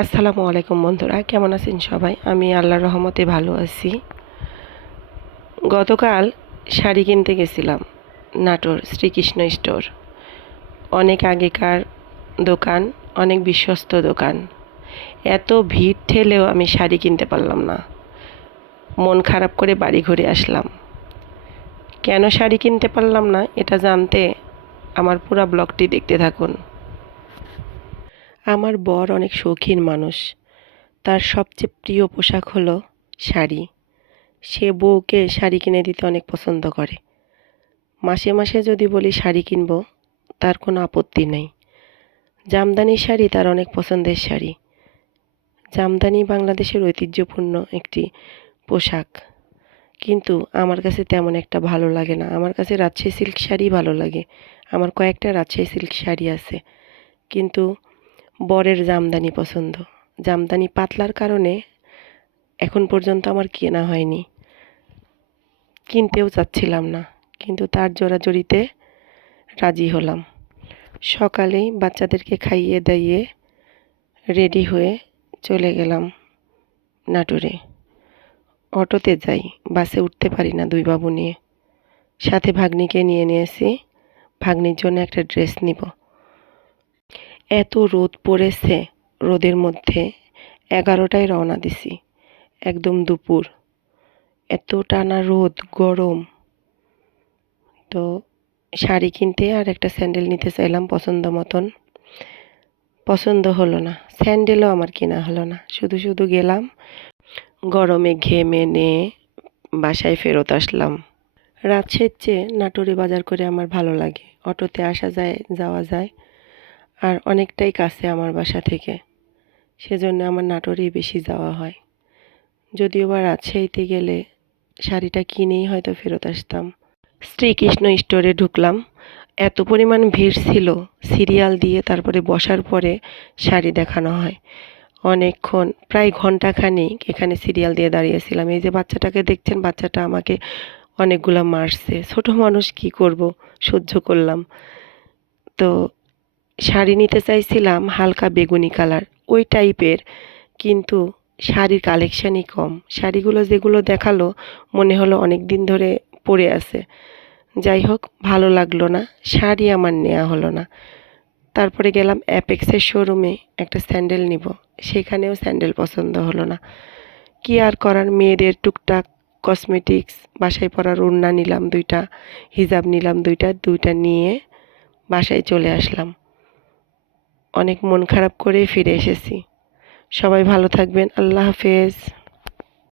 আসসালামু আলাইকুম বন্ধুরা, কেমন আছেন সবাই? আমি আল্লাহর রহমতে ভালো আছি। গতকাল শাড়ি কিনতে গেছিলাম, নাটোর শ্রীকৃষ্ণ স্টোর। অনেক আগেকার দোকান, অনেক বিশ্বস্ত দোকান। এত ভিড় ঠেলেও আমি শাড়ি কিনতে পারলাম না। মন খারাপ করে বাড়ি ঘুরে আসলাম। কেন শাড়ি কিনতে পারলাম না, এটা জানতে আমার পুরা ব্লগটি দেখতে থাকুন। আমার বর অনেক শৌখিন মানুষ। তার সবচেয়ে প্রিয় পোশাক হলো শাড়ি। সে বউকে শাড়ি কিনে দিতে অনেক পছন্দ করে। মাসে মাসে যদি বলি শাড়ি কিনবো, তার কোনো আপত্তি নেই। জামদানি শাড়ি তার অনেক পছন্দের শাড়ি। জামদানি বাংলাদেশের ঐতিহ্যপূর্ণ একটি পোশাক। কিন্তু আমার কাছে তেমন একটা ভালো লাগে না। আমার কাছে রাজশাহী সিল্ক শাড়ি ভালো লাগে। আমার কয়েকটা রাজশাহী সিল্ক শাড়ি আছে। কিন্তু বরের জামদানি পছন্দ। জামদানি পাতলার কারণে এখন পর্যন্ত আমার কেনা হয়নি। কিনতেও চাচ্ছিলাম না, কিন্তু তার জোড়াজড়িতে রাজি হলাম। সকালেই বাচ্চাদেরকে খাইয়ে দাইয়ে রেডি হয়ে চলে গেলাম নাটোরে। অটোতে যাই, বাসে উঠতে পারি না দুই বাবু নিয়ে। সাথে ভাগ্নিকে নিয়ে নিয়েছি। ভাগ্নির জন্য একটা ড্রেস নিব। এত রোদ পড়েছে রোদের মধ্যে। এগারোটায় রওনা দিছি, একদম দুপুর। এত টানা রোদ, গরম। তো শাড়ি কিনতে আর একটা স্যান্ডেল নিতে চাইলাম পছন্দ মতন। পছন্দ হলো না, স্যান্ডেলও আমার কেনা হলো না। শুধু শুধু গেলাম, গরমে ঘেমে নিয়ে বাসায় ফেরত আসলাম। রাজশাহীর চেয়ে নাটোরে বাজার করে আমার ভালো লাগে, অটোতে আসা যায়, যাওয়া যায়। আর অনেকটাই কাছে আমার বাসা থেকে। সেজন্য আমার নাটোরেই বেশি যাওয়া হয়। যদিও বা রাজশাহীতে গেলে শাড়িটা কিনেই হয়তো ফেরত আসতাম। শ্রীকৃষ্ণ স্টোরে ঢুকলাম। এত পরিমাণ ভিড় ছিল, সিরিয়াল দিয়ে তারপরে বসার পরে শাড়ি দেখানো হয়। অনেকক্ষণ, প্রায় ঘন্টাখানিক এখানে সিরিয়াল দিয়ে দাঁড়িয়েছিলাম। এই যে বাচ্চাটাকে দেখছেন, বাচ্চাটা আমাকে অনেকগুলো মারছে। ছোট মানুষ কি করব? সহ্য করলাম। তো শাড়ি নিতে চাইছিলাম হালকা বেগুনি কালার। ওই টাইপের, কিন্তু শাড়ির কালেকশানই কম। শাড়িগুলো যেগুলো দেখাল, মনে হলো অনেক দিন ধরে পরে আছে। যাই হোক, ভালো লাগল না। শাড়ি আমার নেওয়া হলো না। তারপরে গেলাম অ্যাপেক্সের শোরুমে একটা স্যান্ডেল নিব। সেখানেও স্যান্ডেল পছন্দ হলো না। কি আর করার, মেয়েদের টুকটাক কসমেটিক্স, বাসায় পরার ওড়না নিলাম দুইটা, হিজাব নিলাম দুইটা দুইটা নিয়ে বাসায় চলে আসলাম। অনেক মন খারাপ করে ফিরে এসেছি। সবাই ভালো থাকবেন। আল্লাহ হাফেজ।